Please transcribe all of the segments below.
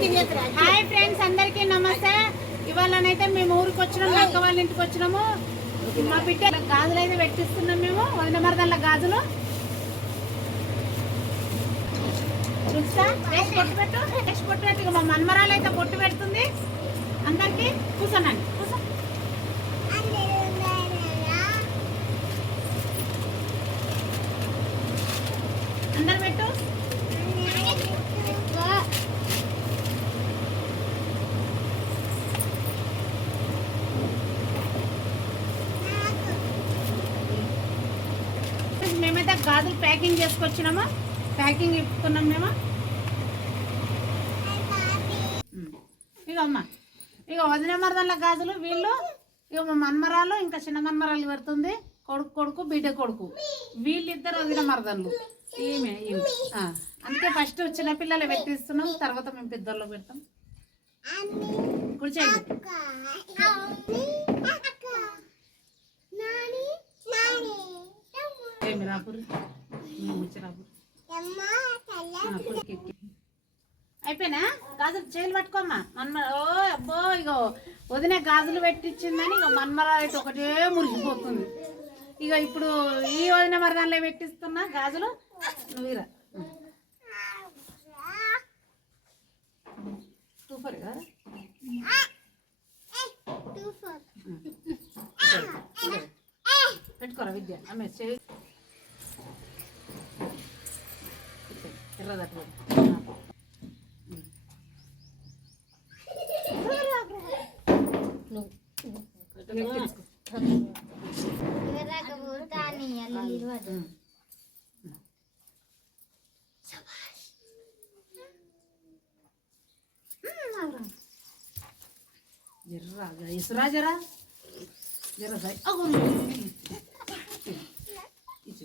Hi friends అందరికీ నమస్తే. ఇవాళనైతే మేము ఊరికి వచ్చినాము అక్క వాళ్ళ ఇంటికి వచ్చినాము. మా బిడ్డ గాజులు అయితే పెట్టిస్తున్నాం మేము వదిన మరదళ్ళ గాజులు పొట్టు పెట్టు నెక్స్ట్ పొట్టు. పెట్టు మా మన్మరాలు అయితే పొట్టు పెడుతుంది. అందరికీ కూర్చోనండి కూర్చో అందరు పెట్టు మేమైతే గాజులు ప్యాకింగ్ చేసుకొచ్చినాము? ప్యాకింగ్ ఇప్పుకున్నాం మేము? ఇక అమ్మ. ఇక వదిన మరదళ్ళ గాజులు వీళ్ళు ఇక మా మన్మరాలు ఇంకా చిన్న మన్మరాలు పెడుతుంది. కొడుకు కొడుకు బిడ్డ కొడుకు. వీళ్ళిద్దరు వదిన మరదళ్ళు. ఈమె ఈమె. అందుకే ఫస్ట్ చిన్న పిల్లలు పెట్టిస్తున్నాం తర్వాత మేము పెద్దోళ్ళు పెడతాం. కూర్చోండి. రాపురు. అయిపోయినా? గాజులు చేతులు పట్టుకోమ్మా. మన్మ ఓ అబ్బో ఇగో వదిన గాజులు పెట్టించిందని ఇక మన్మర అయితే ఒకటే మురిసిపోతుంది. ఇక ఇప్పుడు ఈ వదిన మరి దానిలో పెట్టిస్తున్నా గాజులు. నువ్వురా సూపర్ కదా? పెట్టుకోరా విద్య. Jerah, jerah, jerah, jerah saya. Aku itu. Itu. Itu. Itu.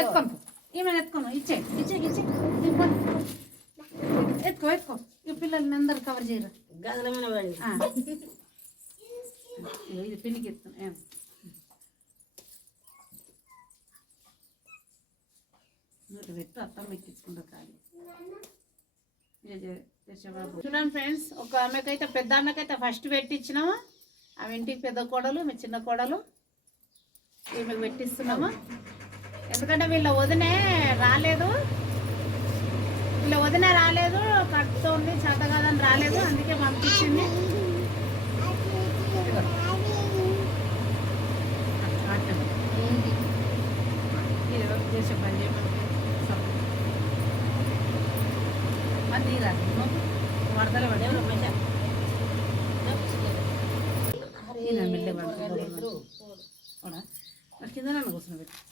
Itu. ఏమైనా ఎత్తుకోను? ఇచ్చే. ఇచ్చే ఇచ్చే. ఎత్తుకో. ఎత్తుకో ఈ పిల్లల్ని అందరు కవర్ చేయరు? గదలమైన వాడి. ఇది పిన్నికి ఎత్తున్నా. నోటి పెట్టు అత్తమ్మ ఎక్కించుకుంటా కానీ చూడండి ఫ్రెండ్స్ ఒక ఆమెకైతే పెద్ద ఆమెకైతే ఫస్ట్ పెట్టించినాము ఆమె ఇంటికి పెద్ద కోడలు మీ చిన్న కోడలు. ఈమెకు పెట్టిస్తున్నాము? ఎందుకంటే వీళ్ళ వదినే రాలేదు వీళ్ళ వదిన రాలేదు కట్టుతోంది చేత కాదని రాలేదు అందుకే పంపించింది వరదలు పడే కింద నన్ను కూర్చొని పెట్టి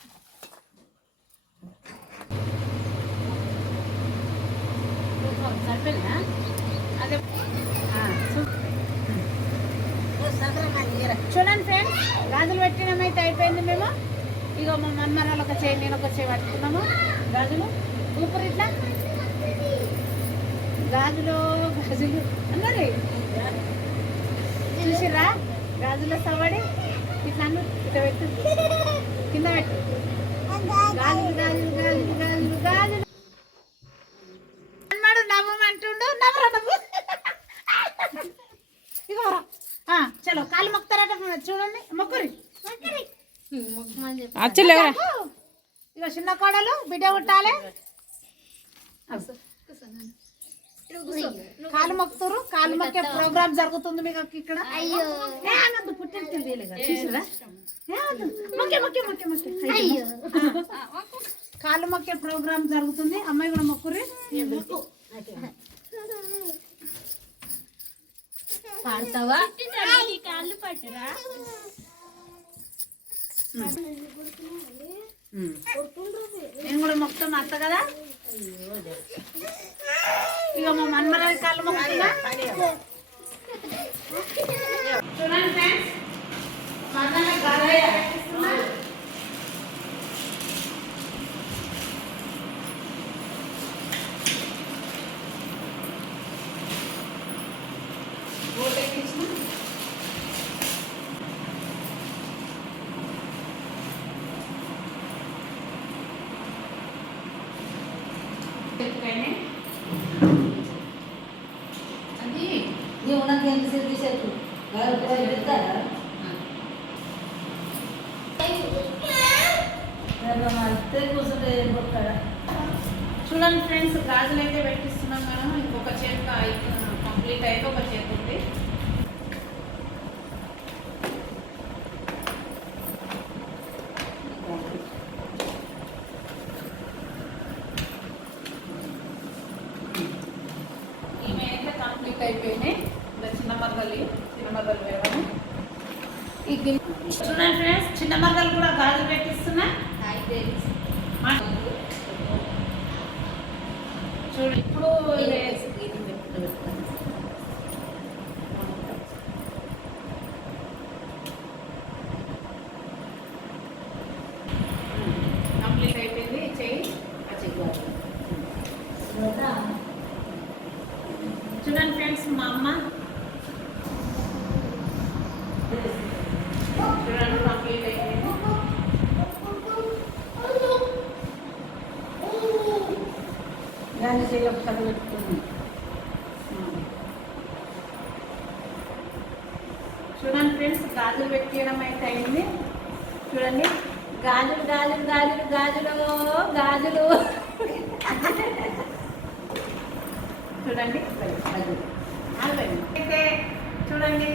చూడండి ఫ్రెండ్స్ గాజులు పెట్టినమైతే అయిపోయింది మేము. ఇక మా మన్మరాలు ఒక చేయి నేను ఒక చేయి పట్టుకున్నాము. గాజులు. ఊపిరి ఇట్లా. గాజులు గాజులు. అన్నారు చూసిరా గాజుల సవడి. ఇట్లా ఇట్లా పెట్టు. కింద పెట్టు. గాజులు గాజులు గాజులు గాజులు గాజులు అన్నాడు నవ్వమంటుండు నవ్వరా నవ్వు ఇగో ఆ, చలో కాలు మొక్కుతారట చూడండి. మొక్కురి అచ్చలేవరా ఇగో చిన్న కోడలు బిడ్డ పుట్టాలి. కాలు మొక్కుతారు. కాలు మొక్కే ప్రోగ్రామ్ జరుగుతుంది మీకు ఇక్కడ? అనొద్దు, పుట్టింటికి తీయలేగా. చూసిరా? మొక్కే, మొక్కే, మొక్కే, మొక్కే. అయ్యో. ఆ. కాలు మొక్కే ప్రోగ్రామ్ జరుగుతుంది. అమ్మాయి కూడా మొక్కురి పాడతావా? నేను కూడా మొక్కుతాం అత్త కదా? ఇక మా మన్మరాలి కాళ్ళు మొక్కుతున్నా చూడండి ఫ్రెండ్స్ చూడండి ఫ్రెండ్స్ గాజులు అయితే పెట్టిస్తున్నాం మనం. ఇంకొక చేత కంప్లీట్ అయితే ఒక చేతి మరగలి చిన్న మరగలు వేయడం ఈ గిన్నె చూడండి. ఫ్రెండ్స్ చిన్న మరగలు కూడా గాజులు పెట్టిస్తున్నా మా- చూడు ఇప్పుడు కంప్లీట్ అయిపోయింది చెయ్యి ఆ చెయ్యి గాజులు. చూడండి ఫ్రెండ్స్ మా అమ్మ చూడండి కంప్లీట్ అయిపోయింది చూడండి ఫ్రెండ్స్ గాజులు పెట్టేయడం అయితే అయింది చూడండి గాజులు గాజులు గాజులు గాజులు గాజులు. చూడండి అయితే చూడండి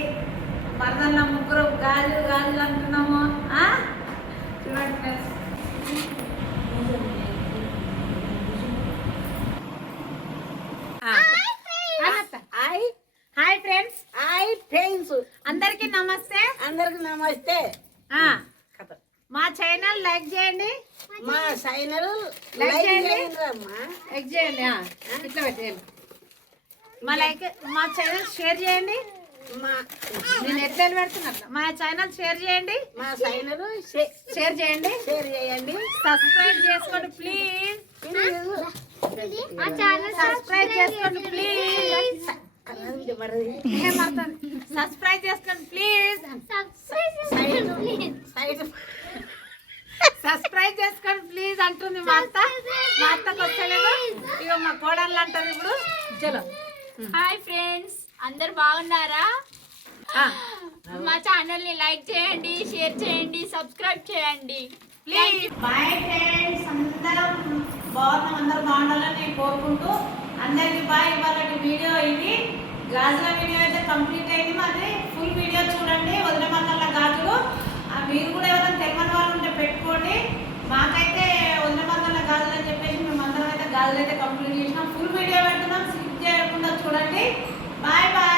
మరదన్న ముగ్గురు గాజులు గాజులు అంటున్నాము ఆ? చూడండి friends hi hi friends hi friends అందరికీ నమస్తే. అందరికి నమస్తే. మా ఛానల్ లైక్ చేయండి. మా సైనల్ లైక్ చేయండి. లైక్ చేయండి ఇట్లా పెట్టేయండి. మా లైక్ మా ఛానల్ షేర్ చేయండి. మా నేను ఎట్లా పెడుతున్నా. మా ఛానల్ షేర్ చేయండి. మా సైనల్ షేర్ చేయండి. షేర్ చేయండి. సబ్స్క్రైబ్ చేసుకోండి ప్లీజ్. సబ్స్క్రైబ్ చేసుకోండి ప్లీజ్. సబ్స్క్రైబ్ చేసుకోండి ప్లీజ్ సైడ్ సబ్స్క్రైబ్ చేసుకోండి ప్లీజ్ అంటుంది మా అత్త. మా అత్తకు వస్తలేదు. ఇక మా కోడళ్ళు అంటారు ఇప్పుడు చలో హాయ్ ఫ్రెండ్స్ అందరు బాగున్నారా? మా ఛానల్ని లైక్ చేయండి షేర్ చేయండి సబ్స్క్రైబ్ చేయండి. ప్లీజ్ బాయ్ ఫ్రెండ్స్ అందరం బాగున్నాం అందరూ బాగుండాలని నేను కోరుకుంటూ అందరికి బాయ్. ఇవ్వాలంటే వీడియో ఇది. గాజుల వీడియో అయితే కంప్లీట్ అయింది మాది. ఫుల్ వీడియో చూడండి. వదిన మండల గాజులు. మీరు కూడా ఎవరైనా తెలియని వాళ్ళు ఉంటే పెట్టుకోండి. మాకైతే వదిన మండల గాజులు అని చెప్పేసి మేము అందరం అయితే గాజులు అయితే కంప్లీట్ చేసినాం. ఫుల్ వీడియో పెడుతున్నాం. స్కిప్ చేయకుండా చూడండి. Bye bye.